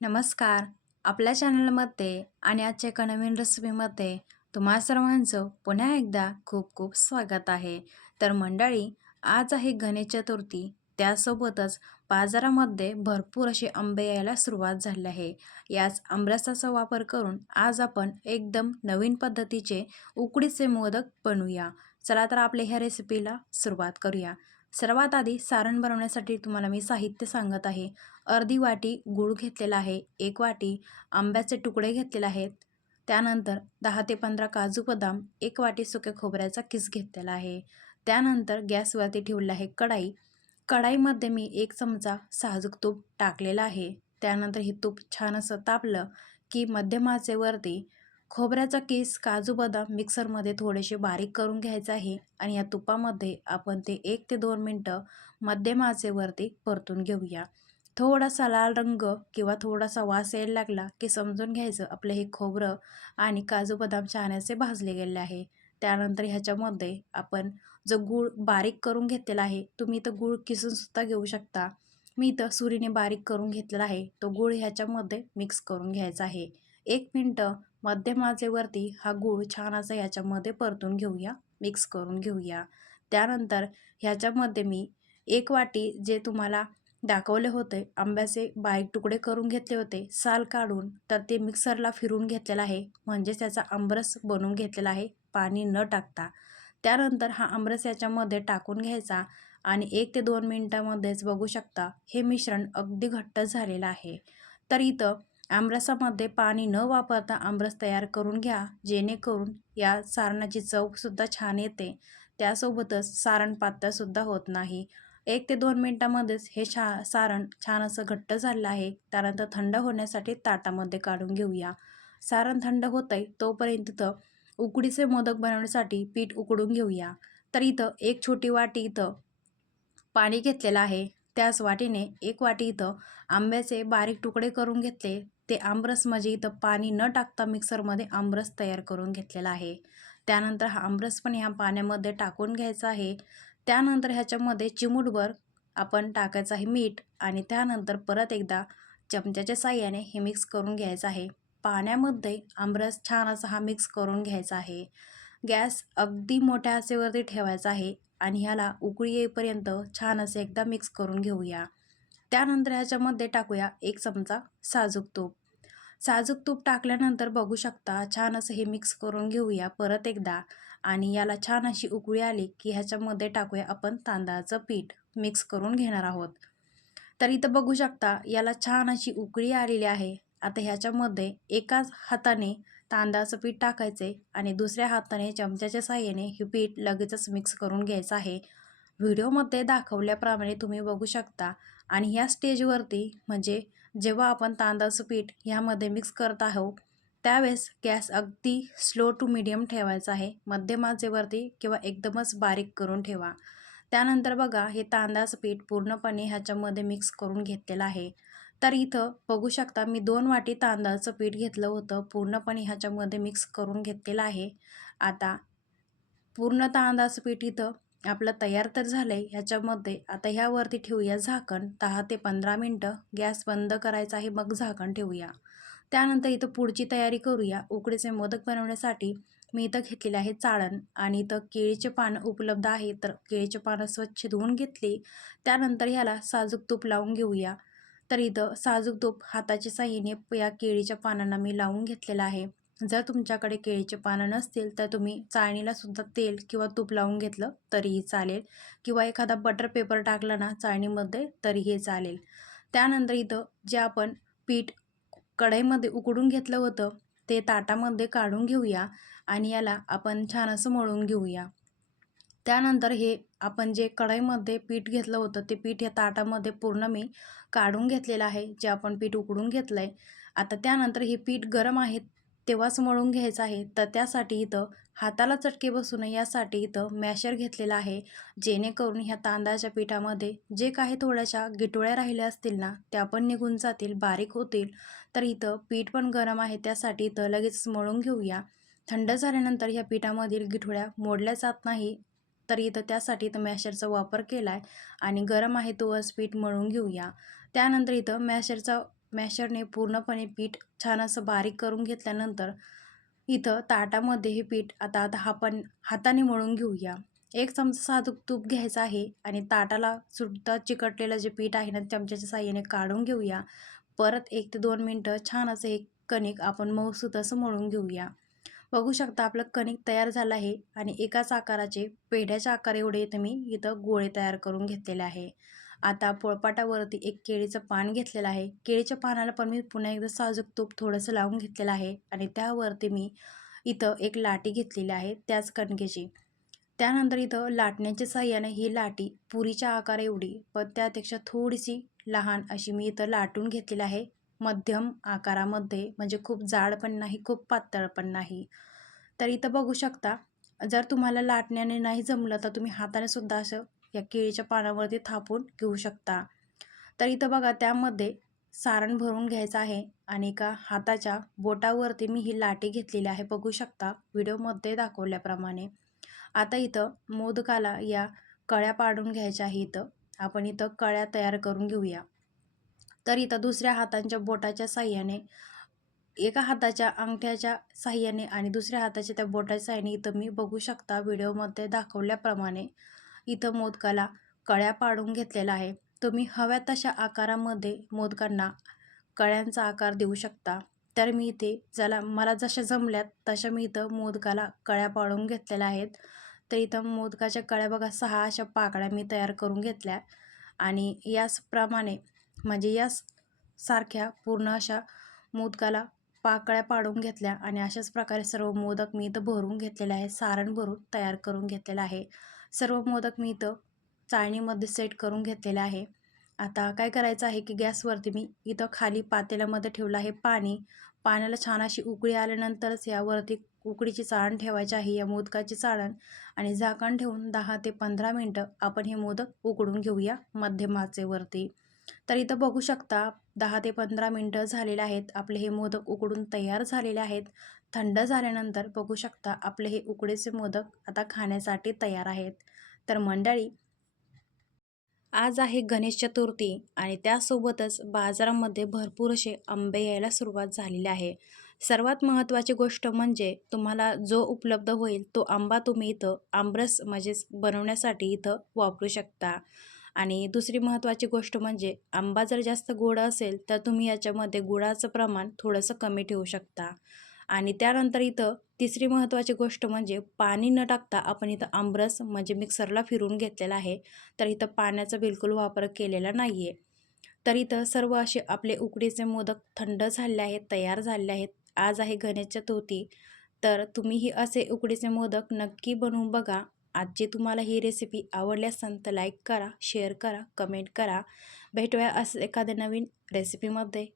नमस्कार. आपल्या चॅनलमध्ये आणि आजच्या एका नवीन रेसिपीमध्ये तुम्हा सर्वांचं पुन्हा एकदा खूप खूप स्वागत आहे. तर मंडळी आज आहे गणेश चतुर्थी. त्यासोबतच बाजारामध्ये भरपूर असे आंबे यायला सुरुवात झाली आहे. याच आंबरसाचा वापर करून आज आपण एकदम नवीन पद्धतीचे उकडीचे मोदक बनवूया. चला तर आपल्या ह्या रेसिपीला सुरुवात करूया. सर्वात आधी सारण बनवण्यासाठी तुम्हाला मी साहित्य सांगत आहे. अर्धी वाटी गूळ घेतलेला आहे. एक वाटी आंब्याचे तुकडे घेतलेले आहेत. त्यानंतर दहा ते पंधरा काजू बदाम एक वाटी सुक्या खोबऱ्याचा किस घेतलेला आहे. त्यानंतर गॅसवरती ठेवलेला आहे कढाई. कढाईमध्ये मी एक चमचा साजूक तूप टाकलेला आहे. त्यानंतर हे तूप छान असं तापलं की मध्यमाचेवरती खोबऱ्याचा केस काजू बदाम मिक्सरमध्ये थोडेसे बारीक करून घ्यायचं आहे आणि या तुपामध्ये आपण ते एक ते दोन मिनटं मध्यम आचेवरती परतून घेऊया. थोडासा लाल रंग किंवा थोडासा वास यायला लागला की समजून घ्यायचं आपलं हे खोबरं आणि काजू बदाम छानसे भाजले गेले आहे. त्यानंतर ह्याच्यामध्ये आपण जो गूळ बारीक करून घेतलेला आहे तुम्ही इथं गूळ किसूनसुद्धा घेऊ शकता. मी इथं सुरीने बारीक करून घेतलेला आहे. तो गूळ ह्याच्यामध्ये मिक्स करून घ्यायचा आहे. एक मिनटं मध्यमाचेवरती हा गूळ छान असा ह्याच्यामध्ये परतून घेऊया मिक्स करून घेऊया. त्यानंतर ह्याच्यामध्ये मी एक वाटी जे तुम्हाला दाखवले होते आंब्याचे बारीक तुकडे करून घेतले होते साल काढून तर ते मिक्सरला फिरून घेतलेलं आहे. म्हणजेच त्याचा आंबरस बनवून घेतलेला आहे पाणी न टाकता. त्यानंतर हा आंबरस याच्यामध्ये टाकून घ्यायचा आणि एक ते दोन मिनटामध्येच बघू शकता हे मिश्रण अगदी घट्ट झालेलं आहे. तर इथं आमरसामध्ये पाणी न वापरता आमरस तयार करून घ्या. जेणेकरून या सारणाची चवसुद्धा छान येते. त्यासोबतच सारण पातळसुद्धा होत नाही. एक ते दोन मिनटामध्येच हे छा सारण छान असं घट्ट झालं आहे. त्यानंतर थंड होण्यासाठी ताटामध्ये काढून घेऊया. सारण थंड होत आहे तोपर्यंत इथं उकडीचे मोदक बनवण्यासाठी पीठ उकडून घेऊया. तर इथं एक छोटी वाटी इथं पाणी घेतलेलं आहे. त्याच वाटीने एक वाटी इथं आंब्याचे बारीक तुकडे करून घेतले. ते आमरस म्हणजे इथं पाणी न टाकता मिक्सरमध्ये आमरस तयार करून घेतलेला आहे. त्यानंतर हा आमरस पण ह्या पाण्यामध्ये टाकून घ्यायचा आहे. त्यानंतर ह्याच्यामध्ये चिमूटभर आपण टाकायचं आहे मीठ आणि त्यानंतर परत एकदा चमच्याच्या साह्याने हे मिक्स करून घ्यायचं आहे. पाण्यामध्ये आमरस छान असा हा मिक्स करून घ्यायचा आहे. गॅस अगदी मोठ्या आसेवरती ठेवायचा आहे आणि ह्याला उकळी येईपर्यंत छान असे एकदा मिक्स करून घेऊया. त्यानंतर ह्याच्यामध्ये टाकूया एक चमचा साजूक तूप. साजूक तूप टाकल्यानंतर बघू शकता छान असं हे मिक्स करून घेऊया परत एकदा. आणि याला छान अशी उकळी आली की ह्याच्यामध्ये टाकूया आपण तांदळाचं पीठ. मिक्स करून घेणार आहोत. तर इथं बघू शकता याला छान अशी उकळी आलेली आहे. आता ह्याच्यामध्ये एकाच हाताने तांदळाचं पीठ टाकायचे आणि दुसऱ्या हाताने चमच्याच्या साह्याने हे पीठ लगेचच मिक्स करून घ्यायचं आहे. व्हिडिओमध्ये दाखवल्याप्रमाणे तुम्ही बघू शकता. आणि ह्या स्टेजवरती म्हणजे जेव्हा आपण तांदळाचं पीठ ह्यामध्ये मिक्स करत आहोत त्यावेळेस गॅस अगदी स्लो टू मिडियम ठेवायचा आहे. मध्यमाजेवरती किंवा एकदमच बारीक करून ठेवा. त्यानंतर बघा हे तांदळाचं पीठ पूर्णपणे ह्याच्यामध्ये मिक्स करून घेतलेलं आहे. तर इथं बघू शकता मी दोन वाटी तांदळाचं पीठ घेतलं होतं. पूर्णपणे ह्याच्यामध्ये मिक्स करून घेतलेलं आहे. आता पूर्ण तांदळाचं पीठ इथं आपलं तयार तर झालं आहे ह्याच्यामध्ये आता ह्यावरती ठेवूया झाकण. दहा ते पंधरा मिनटं गॅस बंद करायचा आहे मग झाकण ठेवूया. त्यानंतर इथं पुढची तयारी करूया. उकडीचे मोदक बनवण्यासाठी मी इथं घेतलेले आहे चाळण आणि इथं केळीचे पानं उपलब्ध आहे तर केळीचे पानं स्वच्छ धुवून घेतली. त्यानंतर ह्याला साजूक तूप लावून घेऊया. तर इथं साजूक तूप हाताच्या साह्याने या केळीच्या पानांना मी लावून घेतलेलं आहे. जर तुमच्याकडे केळीचे पानं नसतील तर तुम्ही चाळणीला सुद्धा तेल किंवा तूप लावून घेतलं तरीही चालेल. किंवा एखादा बटर पेपर टाकला ना चाळणीमध्ये तरीही चालेल. त्यानंतर इथं जे आपण पीठ कढईमध्ये उकडून घेतलं होतं ते ताटामध्ये काढून घेऊया आणि याला आपण छान असं मळून घेऊया. त्यानंतर हे आपण जे कढईमध्ये पीठ घेतलं होतं ते पीठ या ताटामध्ये पूर्ण मी काढून घेतलेलं आहे जे आपण पीठ उकडून घेतलं आहे आता त्यानंतर हे पीठ गरम आहे तेव्हाच मळून घ्यायचं आहे. तर त्यासाठी इथं हाताला चटके बसू नये यासाठी इथं मॅशर घेतलेला आहे. जेणेकरून ह्या तांदळाच्या पिठामध्ये जे काही थोड्याशा गिटोळ्या राहिल्या असतील ना त्या पण निघून जातील बारीक होतील. तर इथं पीठ पण गरम आहे त्यासाठी इथं लगेच मळून घेऊया. थंड झाल्यानंतर ह्या पिठामधील गिठोळ्या मोडल्या जात नाही तर इथं त्यासाठी इथं मॅशरचा वापर केला आहे आणि गरम आहे तोच पीठ मळून घेऊया. त्यानंतर इथं मॅशरचा मॅशरने पूर्णपणे पीठ छान असं बारीक करून घेतल्यानंतर इथं ताटामध्ये हे पीठ आता आता आपण हाताने मळून घेऊया. एक चमचा साधू तूप घ्यायचं आहे आणि ताटाला सुद्धा चिकटलेलं जे पीठ आहे ना चमच्याच्या साह्याने काढून घेऊया. परत एक ते दोन मिनटं छान असं हे कणिक आपण मऊसूत असं मळून घेऊया. बघू शकता आपलं कणिक तयार झालं आहे आणि एकाच आकाराचे पेढ्याच्या आकार एवढे इथं मी इथं गोळे तयार करून घेतलेले आहे. आता पोळपाटावरती एक केळीचं पान घेतलेलं आहे. केळीच्या पानाला पण मी पुन्हा एकदा साजूक तूप थोडंसं लावून घेतलेलं आहे आणि त्यावरती मी इथं एक लाटी घेतलेली आहे त्याच कणकेची. त्यानंतर इथं लाटण्याच्या साह्याने ही लाटी पुरीच्या आकार एवढी पण त्यापेक्षा थोडीशी लहान अशी मी इथं लाटून घेतलेली आहे. मध्यम आकारामध्ये म्हणजे खूप जाड पण नाही खूप पातळ पण नाही. तर इथं बघू शकता जर तुम्हाला लाटण्याने नाही जमलं तर तुम्ही हाताने सुद्धा असं या केळीच्या पानावरती थापून घेऊ शकता. तर इथं बघा त्यामध्ये सारण भरून घ्यायचं आहे आणि एका हाताच्या बोटावरती मी ही लाटी घेतलेली आहे. बघू शकता व्हिडिओमध्ये दाखवल्याप्रमाणे. आता इथं मोदकाला या कळ्या पाडून घ्यायच्या आहे इथं. आपण इथं कळ्या तयार करून घेऊया. तर इथं दुसऱ्या हातांच्या बोटाच्या साह्याने एका हाताच्या अंगठ्याच्या साह्याने आणि दुसऱ्या हाताच्या त्या बोटाच्या साह्याने इथं मी बघू शकता व्हिडिओमध्ये दाखवल्याप्रमाणे इथं मोदकाला कळ्या पाडून घेतलेला आहे. तुम्ही हव्या तशा आकारामध्ये मोदकांना कळ्यांचा आकार देऊ शकता. तर मी इथे ज्याला मला जशा जमल्यात तशा मी इथं मोदकाला कळ्या पाडून घेतलेल्या आहेत. तर इथं मोदकाच्या कळ्या बघा सहा अशा पाकळ्या मी तयार करून घेतल्या आणि याचप्रमाणे म्हणजे याच सारख्या पूर्ण अशा मोदकाला पाकळ्या पाडून घेतल्या आणि अशाच प्रकारे सर्व मोदक मी इथं भरून घेतलेले आहे सारण भरून तयार करून घेतलेलं आहे. सर्व मोदक मी इथं चाळणीमध्ये सेट करून घेतलेला आहे. आता काय करायचं आहे की गॅसवरती मी इथं खाली पातेल्यामध्ये ठेवलं आहे पाणी. पाण्याला छान अशी उकळी आल्यानंतरच यावरती उकडीची चाळण ठेवायची आहे. या मोदकाची चाळण आणि झाकण ठेवून दहा ते पंधरा मिनटं आपण हे मोदक उकडून घेऊया मध्यम आचेवरती तर इथं बघू शकता दहा ते पंधरा मिनटं झालेले आहेत. आपले हे मोदक उकडून तयार झालेले आहेत. थंड झाल्यानंतर बघू शकता आपले हे उकडीचे मोदक आता खाण्यासाठी तयार आहेत. तर मंडळी आज आहे गणेश चतुर्थी आणि त्यासोबतच बाजारामध्ये भरपूर असे आंबे यायला सुरुवात झालेली आहे. सर्वात महत्त्वाची गोष्ट म्हणजे तुम्हाला जो उपलब्ध होईल तो आंबा तुम्ही इथं आंबरस म्हणजेच बनवण्यासाठी इथं वापरू शकता. आणि दुसरी महत्त्वाची गोष्ट म्हणजे आंबा जर जास्त गोड असेल तर तुम्ही याच्यामध्ये गुळाचं प्रमाण थोडंसं कमी ठेवू शकता. आणि त्यानंतर इथं तिसरी महत्त्वाची गोष्ट म्हणजे पाणी न टाकता आपण इथं आंबरस म्हणजे मिक्सरला फिरून घेतलेला आहे. तर इथं पाण्याचा बिलकुल वापर केलेला नाही आहे तर इथं सर्व असे आपले उकडीचे मोदक थंड झाले आहेत तयार झाले आहेत. आज आहे गणेश चतुर्थी. तर तुम्हीही असे उकडीचे मोदक नक्की बनवून बघा. आजची तुम्हाला ही रेसिपी आवडली असेल तर लाईक करा शेअर करा कमेंट करा. भेटूया असं एखाद्या नवीन रेसिपीमध्ये